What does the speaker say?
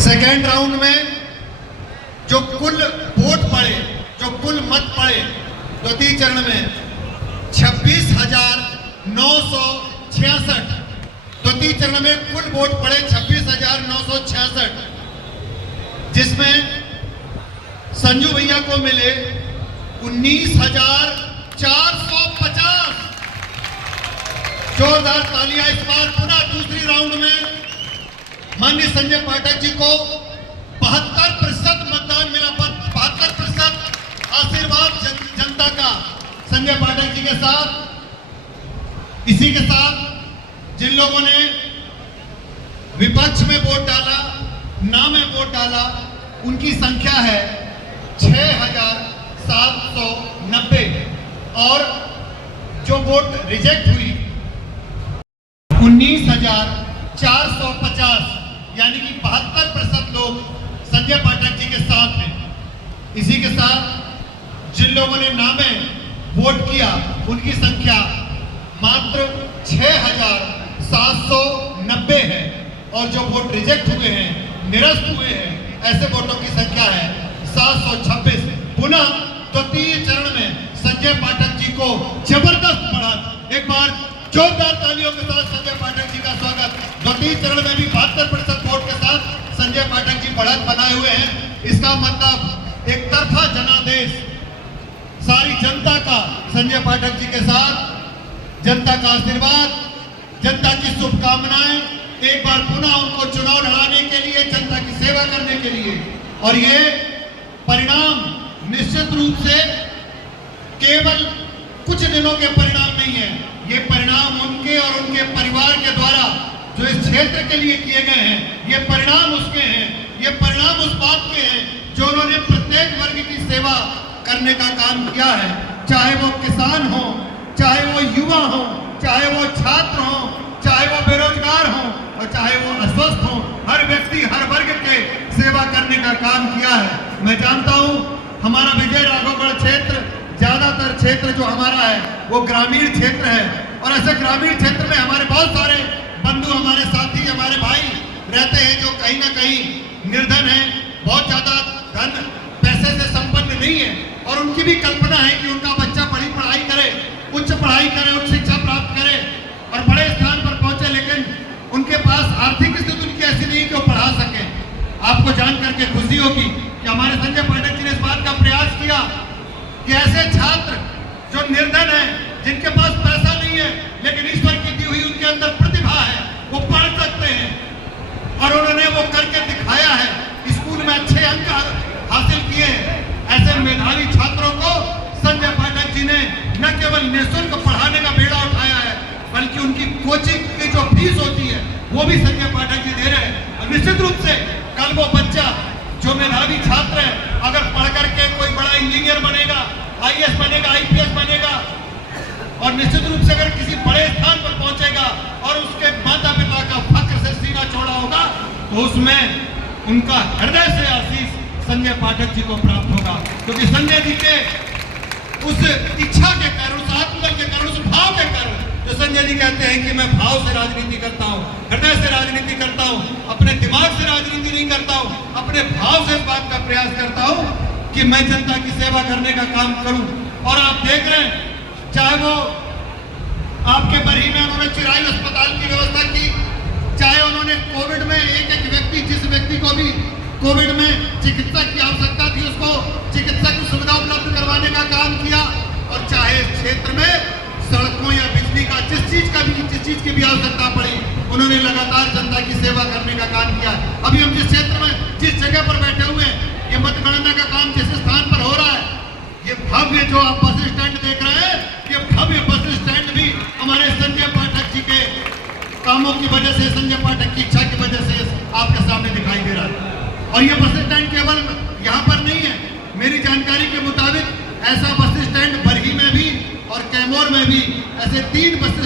Second round में जो कुल वोट पड़े, जो कुल मत पड़े द्वितीय चरण में 26,966। द्वितीय चरण में कुल वोट पड़े 26,966, जिसमें संजू भैया को मिले 19,450। जोरदार तालियां इस बार पुनः दूसरी राउंड में माननीय संजय पाठक जी को 72% मतदान मिला। 72% आशीर्वाद जनता का संजय पाठक जी के साथ। इसी के साथ जिन लोगों ने विपक्ष में वोट डाला, ना में वोट डाला, उनकी संख्या है 6,790 और जो वोट रिजेक्ट हुई 19,450, यानी कि 72% लोग संजय पाठक जी के साथ हैं। इसी के साथ जिन लोगों ने नामे वोट किया उनकी संख्या मात्र 6,790 है और जो वोट रिजेक्ट हुए हैं, निरस्त हुए हैं, ऐसे वोटों की संख्या है 726। पुनः द्वितीय चरण में संजय पाठक जी को जबरदस्त बढ़त। एक बार जोरदार तालियों के साथ संजय पाठक जी का स्वागत। द्वितीय चरण में भी 72% वोट के साथ संजय पाठक जी बढ़त बनाए हुए हैं। इसका मतलब एक तरफा जनादेश सारी जनता का संजय पाठक जी के साथ, जनता का आशीर्वाद, जनता की शुभकामनाएं, एक बार पुनः उनको चुनाव लड़ाने के लिए, जनता की सेवा करने के लिए। और ये परिणाम निश्चित रूप से केवल कुछ दिनों के परिणाम नहीं है, ये परिणाम उनके और उनके परिवार के द्वारा जो इस क्षेत्र के लिए किए गए हैं, ये परिणाम उसके हैं, ये परिणाम उस बात के हैं जो उन्होंने प्रत्येक वर्ग की सेवा करने का काम किया है। चाहे वो किसान हो, चाहे वो युवा हो, चाहे वो छात्र हो, चाहे वो बेरोजगार हो और चाहे वो अस्वस्थ हो, हर व्यक्ति हर वर्ग के सेवा करने का काम किया है। मैं जानता हूं हमारा विजय राघवगढ़ क्षेत्र, ज्यादातर क्षेत्र जो हमारा है वो ग्रामीण क्षेत्र है और ऐसे ग्रामीण क्षेत्र में हमारे बहुत सारे बंधु, हमारे साथी, हमारे भाई रहते हैं जो कहीं ना कहीं निर्धन हैं, बहुत ज्यादा धन पैसे से संपन्न नहीं है और उनकी भी कल्पना है कि उनका बच्चा पढ़ाई करे, उच्च पढ़ाई करे, उच्च शिक्षा प्राप्त करे और बड़े स्थान पर पहुंचे, लेकिन उनके पास आर्थिक स्थिति उनकी ऐसी नहीं कि वो पढ़ा सके। आपको जान करके खुशी होगी कि हमारे संजय पाठक जी ने इस बात का प्रयास किया कि ऐसे छात्र जो निर्धन हैं, जिनके पास पैसा नहीं है लेकिन ईश्वर की दी हुई उनके अंदर प्रतिभा है, वो पढ़ सकते हैं और उन्होंने वो करके दिखाया है। स्कूल में अच्छे अंक हासिल किए हैं। ऐसे मेधावी छात्रों को संजय पाठक जी ने न केवल निःशुल्क पढ़ाने का बेड़ा उठाया है, बल्कि उनकी कोचिंग की जो फीस होती है वो भी संजय पाठक जी दे रहे हैं। और निश्चित रूप से कल वो बच्चा जो मेधावी छात्र है, अगर पढ़ करके कोई बड़ा इंजीनियर बनेगा, IAS बनेगा, IPS बनेगा और निश्चित रूप से अगर किसी बड़े स्थान पर पहुंचेगा और उसके माता पिता का फक्र से सीना चौड़ा होगा, तो उसमें उनका हृदय से आशीष संजय पाठक जी को प्राप्त होगा। क्योंकि संजय जी के उस इच्छा के कारण, उस आत्मबल के कारण, उस भाव के कारण, जो संजय जी कहते हैं कि मैं भाव से राजनीति करता हूं, हृदय से राजनीति करता हूं, अपने दिमाग से राजनीति नहीं करता हूं, अपने भाव से इस बात का प्रयास करता हूं कि मैं जनता की सेवा करने का काम करूं। और आप देख रहे हैं, चाहे वो आपके बरही में उन्होंने चिरायु अस्पताल की व्यवस्था की, चाहे उन्होंने कोविड में एक व्यक्ति, जिस व्यक्ति को भी कोविड में चिकित्सा की आवश्यकता थी, उसको चिकित्सा की सुविधा उपलब्ध करवाने का काम किया, और चाहे इस क्षेत्र में सड़कों या बिजली का जिस चीज की भी आवश्यकता पड़ी, उन्होंने लगातार जनता की सेवा करने का काम किया। अभी हम जिस क्षेत्र में, जिस जगह पर बैठे हुए हैं, ये मतगणना का काम जिस स्थान पर हो रहा है, ये भव्य जो आप बस स्टैंड देख रहे हैं, ये भव्य बस स्टैंड भी हमारे संजय पाठक जी के कामों की वजह से, संजय पाठक की इच्छा की वजह से आपके सामने दिखाई दे रहा है। और ये बस स्टैंड केवल यहाँ पर नहीं है, मेरी जानकारी के मुताबिक ऐसा बस स्टैंड बरही में भी और कैमूर में भी ऐसे 3 बस